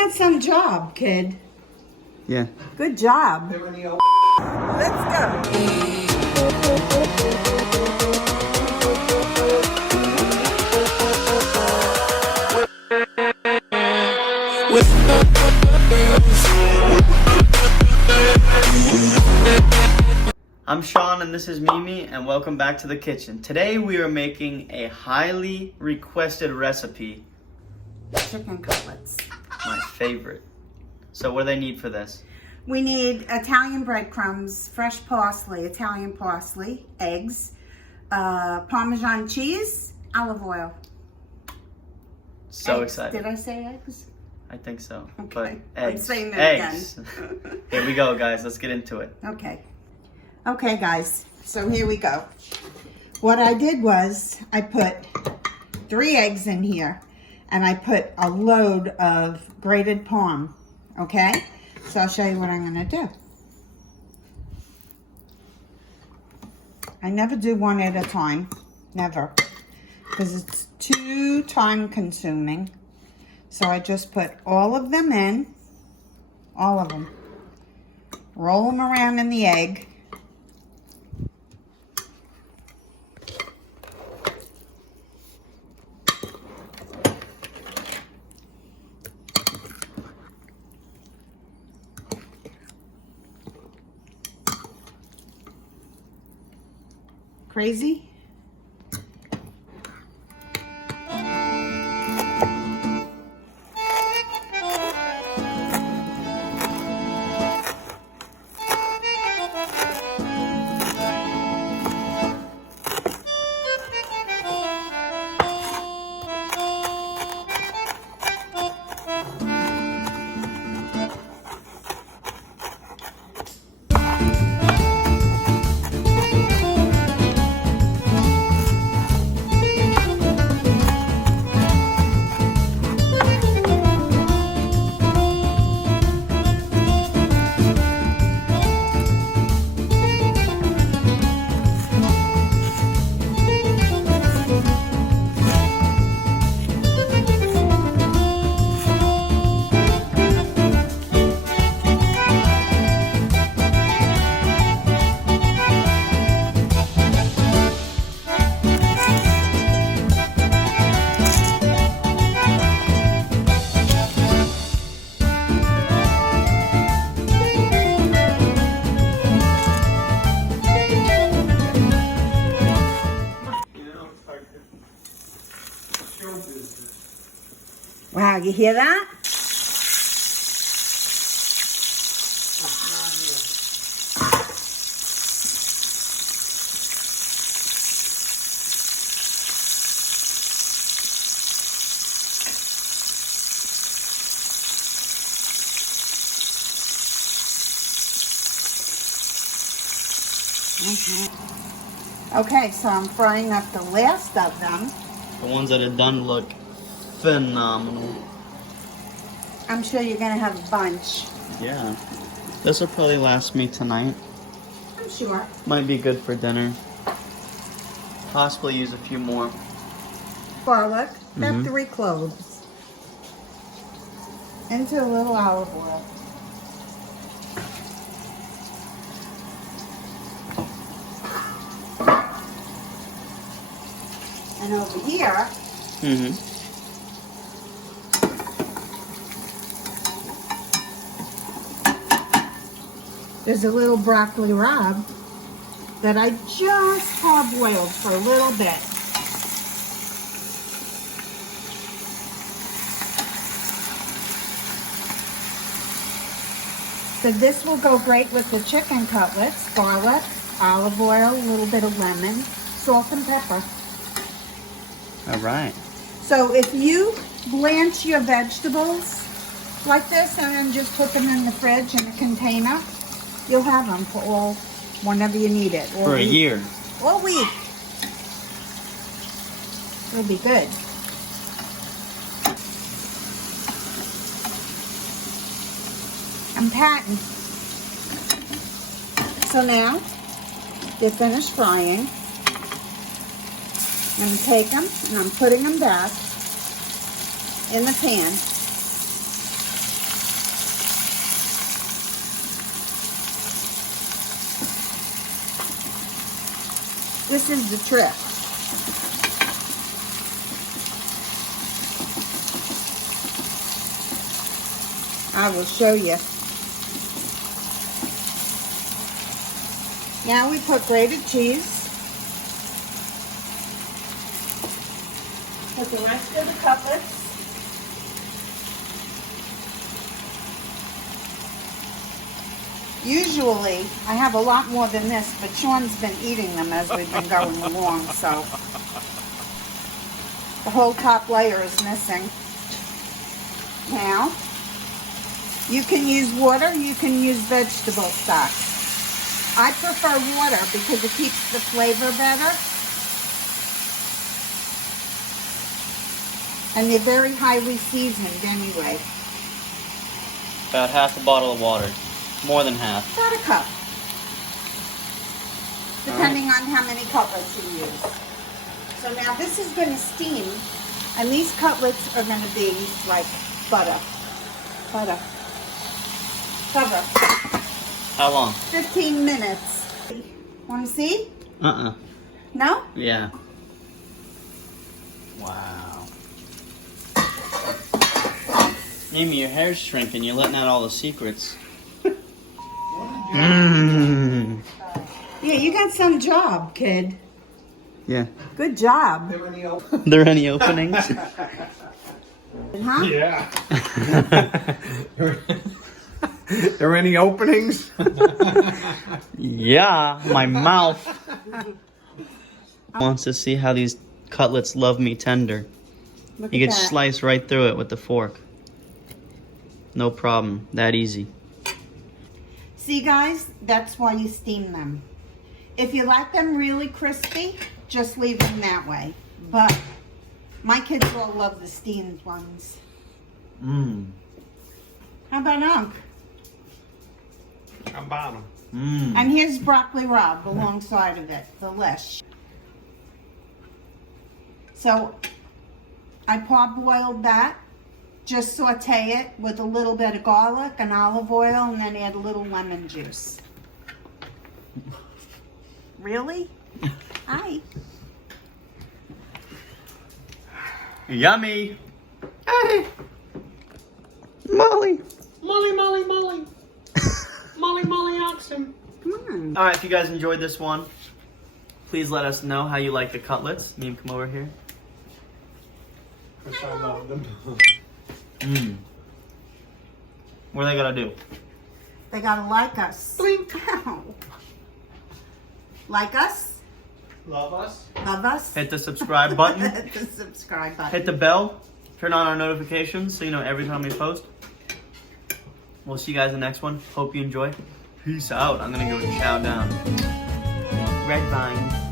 got some job, kid. Yeah. Good job. Let's go. I'm Sean and this is Mimi and welcome back to the kitchen. Today we are making a highly requested recipe. Chicken cutlets. My favorite. So what do they need for this? We need Italian breadcrumbs, fresh parsley, Italian parsley, eggs, Parmesan cheese, olive oil. So Eggs. excited. Did I say eggs? I think so. Okay. But eggs. I'm saying that eggs. again. Here we go, guys. Let's get into it. Okay. Okay, guys. So here we go. What I did was I put 3 eggs in here and I put a load of grated Parm. Okay? So I'll show you what I'm going to do. I never do one at a time. Never. Because it's too time consuming. So I just put all of them in. All of them. Roll them around in the egg. Crazy? Wow, you hear that? Okay, so I'm frying up the last of them. The ones that are done look phenomenal. I'm sure you're gonna have a bunch. Yeah. This will probably last me tonight. I'm sure. Might be good for dinner. Possibly use a few more. Garlic, about 3 cloves. Into a little olive oil. And over here, there's a little broccoli rabe that I just parboiled for a little bit. So this will go great with the chicken cutlets, garlic, olive oil, a little bit of lemon, salt and pepper. All right. So if you blanch your vegetables like this and then just put them in the fridge in a container, you'll have them for all, whenever you need it. For a year. All week. It'll be good. I'm patting. So now, they're finished frying. I'm going to take them and I'm putting them back in the pan. This is the trick. I will show you. Now we put grated cheese. Put the rest of the cutlets. Usually, I have a lot more than this, but Sean's been eating them as we've been going along, so the whole top layer is missing. Now, you can use water, you can use vegetable stock. I prefer water because it keeps the flavor better. And they're very highly seasoned anyway. About half a bottle of water. More than half. About a cup. Depending on how many cutlets you use. So now this is going to steam. And these cutlets are going to be like butter. Butter. Cover. How long? 15 minutes. Want to see? Uh-uh. No? Yeah. Wow. Amy, your hair's shrinking. You're letting out all the secrets. Yeah, you got some job, kid. Yeah. Good job. There any openings? Huh? Yeah. There any openings? Yeah, my mouth. Wants to see how these cutlets love me tender. Look You at could that. slice right through it with the fork. No problem. That easy. See, guys, that's why you steam them. If you like them really crispy, just leave them that way. But my kids all love the steamed ones. Mmm. How about Unc? How about 'em? Mmm. And here's broccoli rabe alongside of it, the lish. So I parboiled that. Just saute it with a little bit of garlic and olive oil and then add a little lemon juice. Really? Hi. Yummy. Hey, Molly. Molly, Molly, Molly. Molly, Molly oxen. Come on. All right, if you guys enjoyed this one, please let us know how you like the cutlets. Meme, come over here. Because I love them. Mmm. What are they gonna do? They gotta like us. Blink. Ow. Like us? Love us. Love us? Hit the subscribe button. Hit the subscribe button. Hit the bell. Turn on our notifications so you know every time we post. We'll see you guys in the next one. Hope you enjoy. Peace out. I'm gonna go chow down. Red vine.